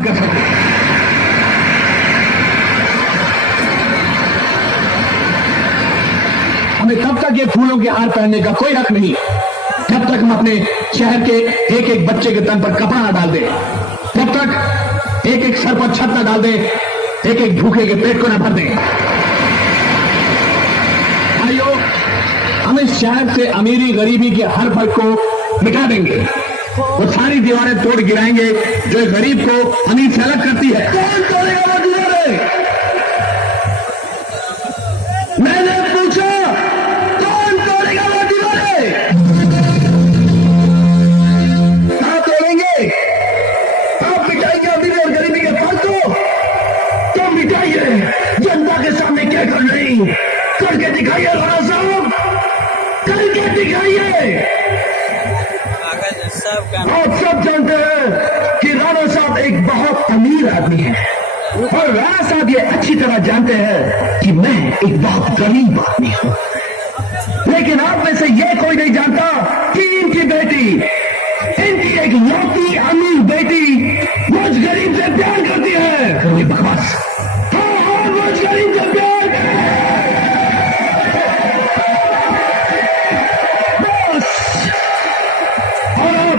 कर सकते। हमें तब तक ये फूलों के हार पहनने का कोई हक नहीं जब तक हम अपने शहर के एक एक बच्चे के तन पर कपड़ा न डाल दें, तब तक एक एक सर पर छत न डाल दें, एक एक भूखे के पेट को न भर दें। भाइयों, हम इस शहर से अमीरी गरीबी के हर फर्क को मिटा देंगे। वो सारी दीवारें तोड़ गिराएंगे जो गरीब को अमीर से अलग करती है। कौन तोड़ेगा वो दीवारें? मैंने पूछा, कौन तोड़ेगा वो दीवारें? कहां तोड़ेंगे? आप मिटाएंगे अमीरी और गरीबी के फर्क को? तो मिटाइए। जनता के सामने क्या कर रही करके दिखाइए राणा साहब, करके दिखाइए। आप सब जानते हैं कि राणा साहब एक बहुत अमीर आदमी है और राणा साहब ये अच्छी तरह जानते हैं कि मैं एक बहुत गरीब आदमी हूं। लेकिन आप में से ये कोई नहीं जानता कि इनकी बेटी, इनकी एक लौती अमीर बेटी मुझ गरीब से प्यार करती है। कोई बकवास। हाँ, मुझ गरीब से प्यार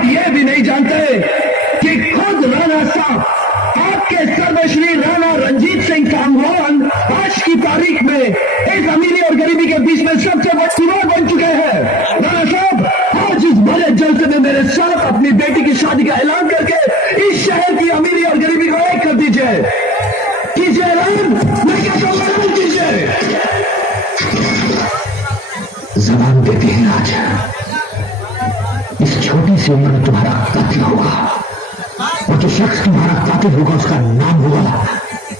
ये भी नहीं जानते कि खुद राणा साहब, आपके सर्वश्री राणा रंजीत सिंह सांगवान आज की तारीख में इस अमीरी और गरीबी के बीच में सबसे बड़ा दीवार बन चुके हैं। राणा साहब, आज इस बड़े जलसे में मेरे साथ अपनी बेटी की शादी का ऐलान करके इस शहर की अमीरी और गरीबी को एक कर दीजिए। कीजिए ऐलान, मैं कहता हूं ऐलान कीजिए। जबान देते हैं आज, इस छोटी सी उम्र में तुम्हारा कातिल होगा और जो शख्स तुम्हारा कातिल होगा उसका नाम होगा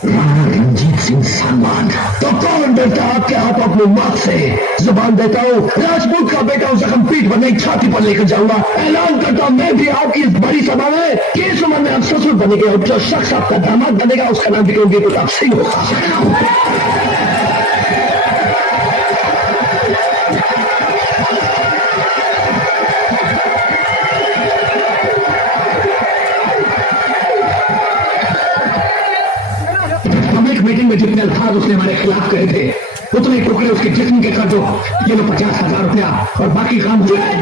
राणा रंजीत सिंह सांगवान। तो कौन डरता आपके हाथों अपनी मौत से? जुबान देता हूं, राजपूत का बेटा उस जख्म पीठ पर नहीं छाती पर लेकर जाऊंगा। ऐलान करता हूं मैं भी आपकी इस बड़ी सभा में कि इस उम्र में आप ससुर बनेंगे और जो शख्स आपका दामाद बनेगा उसका नाम विक्रमवीर प्रताप सिंह होगा। मीटिंग में जितने अल्फाज उसने हमारे खिलाफ कहे थे उतने टुकड़े उसके जिस्म के कर दो। ये लो 50,000 रुपया और बाकी काम हो जाए।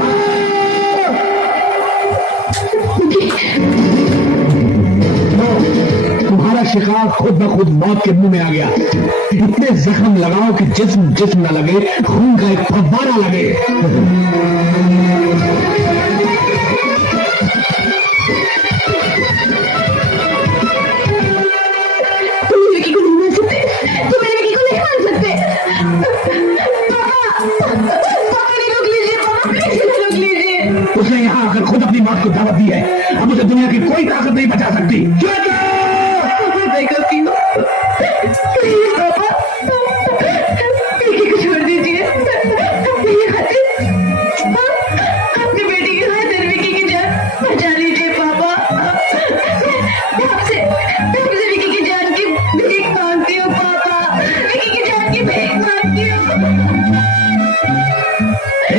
तुम्हारा शिकार खुद ब खुद मौत के मुंह में आ गया। इतने जख्म लगाओ कि जिस्म जिस्म न लगे, खून का एक फव्वारा लगे। उसने यहाँ आकर खुद अपनी मौत को दावत दी है। अब उसे दुनिया की कोई ताकत नहीं बचा सकती। बेटी को छोड़ दीजिए। अपनी बेटी की खातिर विकी की जान बचा लीजिए पापा। आपसे विकी की जान की भीख मांगती हूँ पापा। विकी की जान की भीख मांगती हूँ।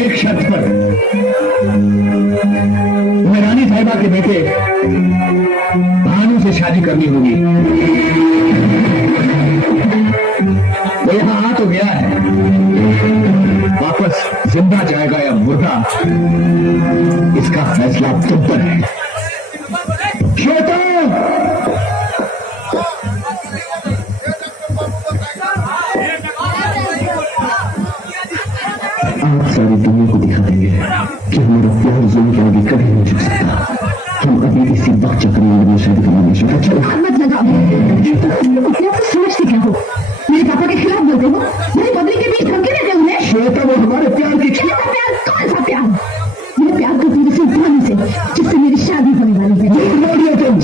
एक शर्त पर, रानी साहिबा के बेटे भानु से शादी करनी होगी। वो यहां आ तो गया है, वापस जिंदा जाएगा या मुर्दा, इसका फैसला तुम पर है। श्वेता, आप सारी दुनिया को दिखा देंगे कि हमारा प्यार जुल्म के आगे कभी नहीं झुक सकता। हम अभी इसी वक्त चक्कर में शादी करना शुरू चलो। मत लगाओ, अपने आप को समझते क्या हो? मेरे पापा के खिलाफ बोलते हो, मेरे पब्लिक के बीच धमकी देते हो। श्वेता, वो हमारे प्यार की प्यार कौन सा प्यार? मेरे प्यार को तेरे से भानु से, जिससे मेरी शादी होने वाली है। तुम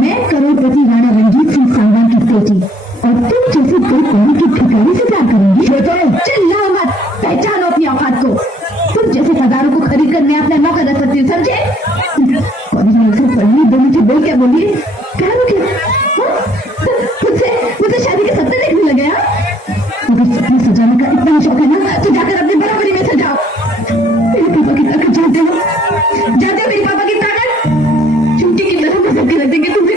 मैं करोड़पति राणा रंजीत सिंह सांगवान की बेटी और तुम जैसे कोई कौन की भिखारी से प्यार करूंगी। चिल्लाओ मत, पहचानो अपनी औकात को। तुम जैसे हजारों को खरीद कर मैं अपना नौकर रख सकती हूँ, समझे? और पढ़नी दो मुझे बोल क्या बोलिए, प्यार हो क्या? मुझसे शादी के सपने देखने लगे। अगर सपने सजाने का इतना शौक है ना तो जाकर अपनी बराबरी में सजाओ। मेरे पापा की ताकत जानते हो? मेरे पापा की ताकत? चुटकी की तरह सबके लग देंगे तुम।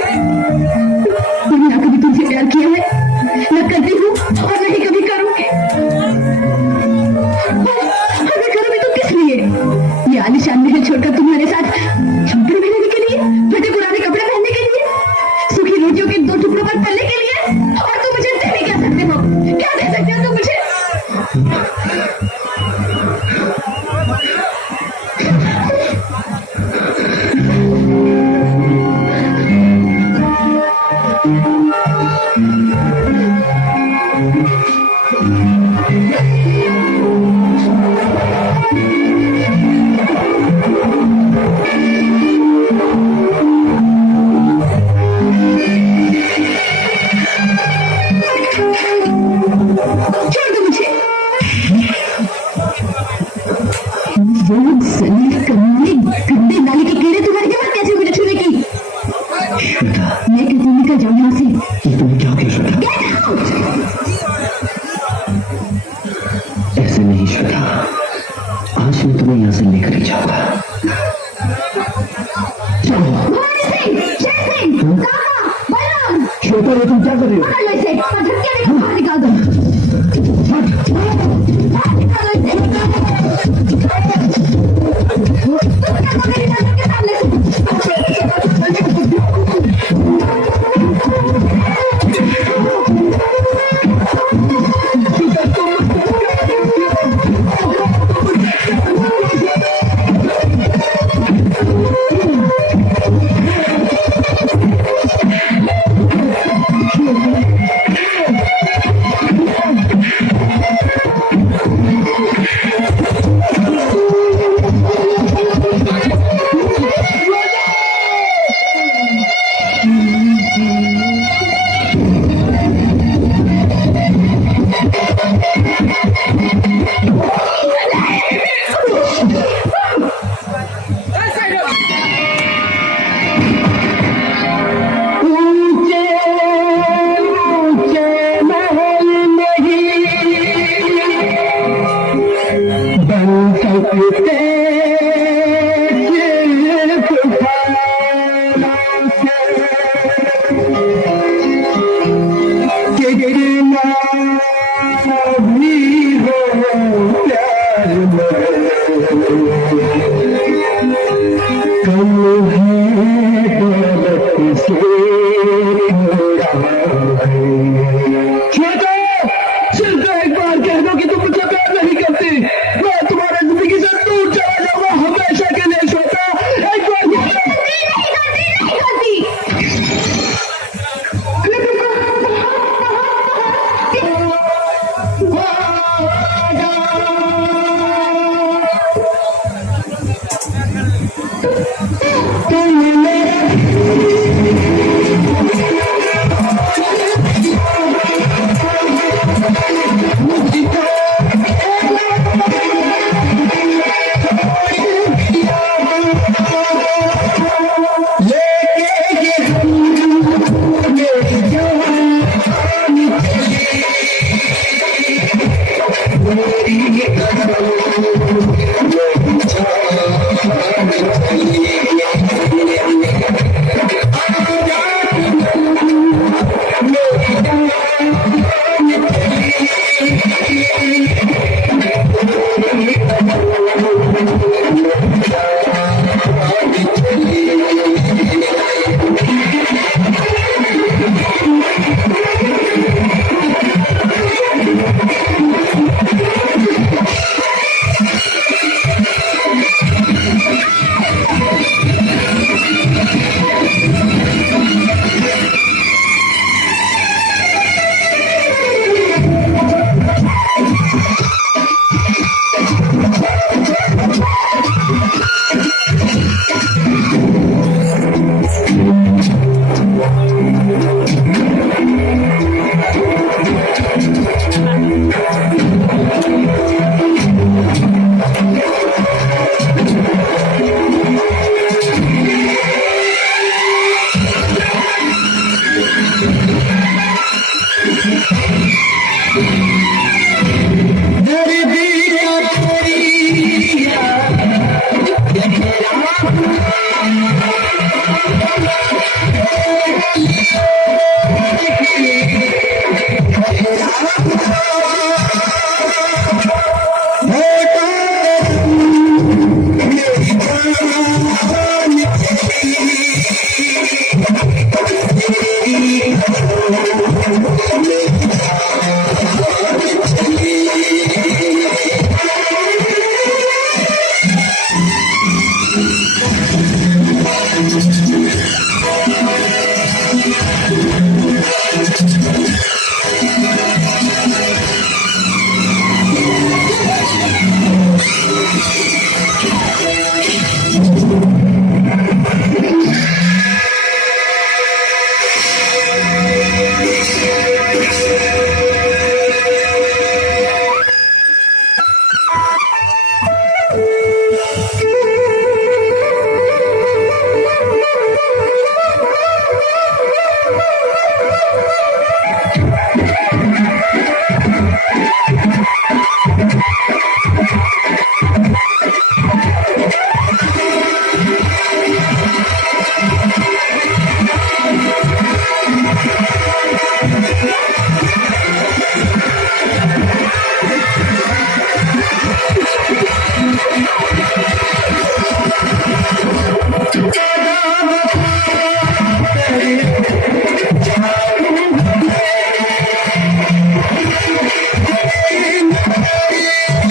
श्वेता, मैं कहती हूँ निकल जाओ यहाँ से। ये तुम क्या कह श्वेता? Get out! ऐसे नहीं श्वेता, आज मैं तुम्हें यहाँ से लेकर ही जाऊंगा। भवानी सिंह, शेर सिंह, काका, बलराम, श्वेता, ये तुम क्या कर रही हो? पकड़ लो इसे और धक्के देकर बाहर निकाल दो। बाहर निकालो इसे। तुम क्या कर रही हो सबके सामने?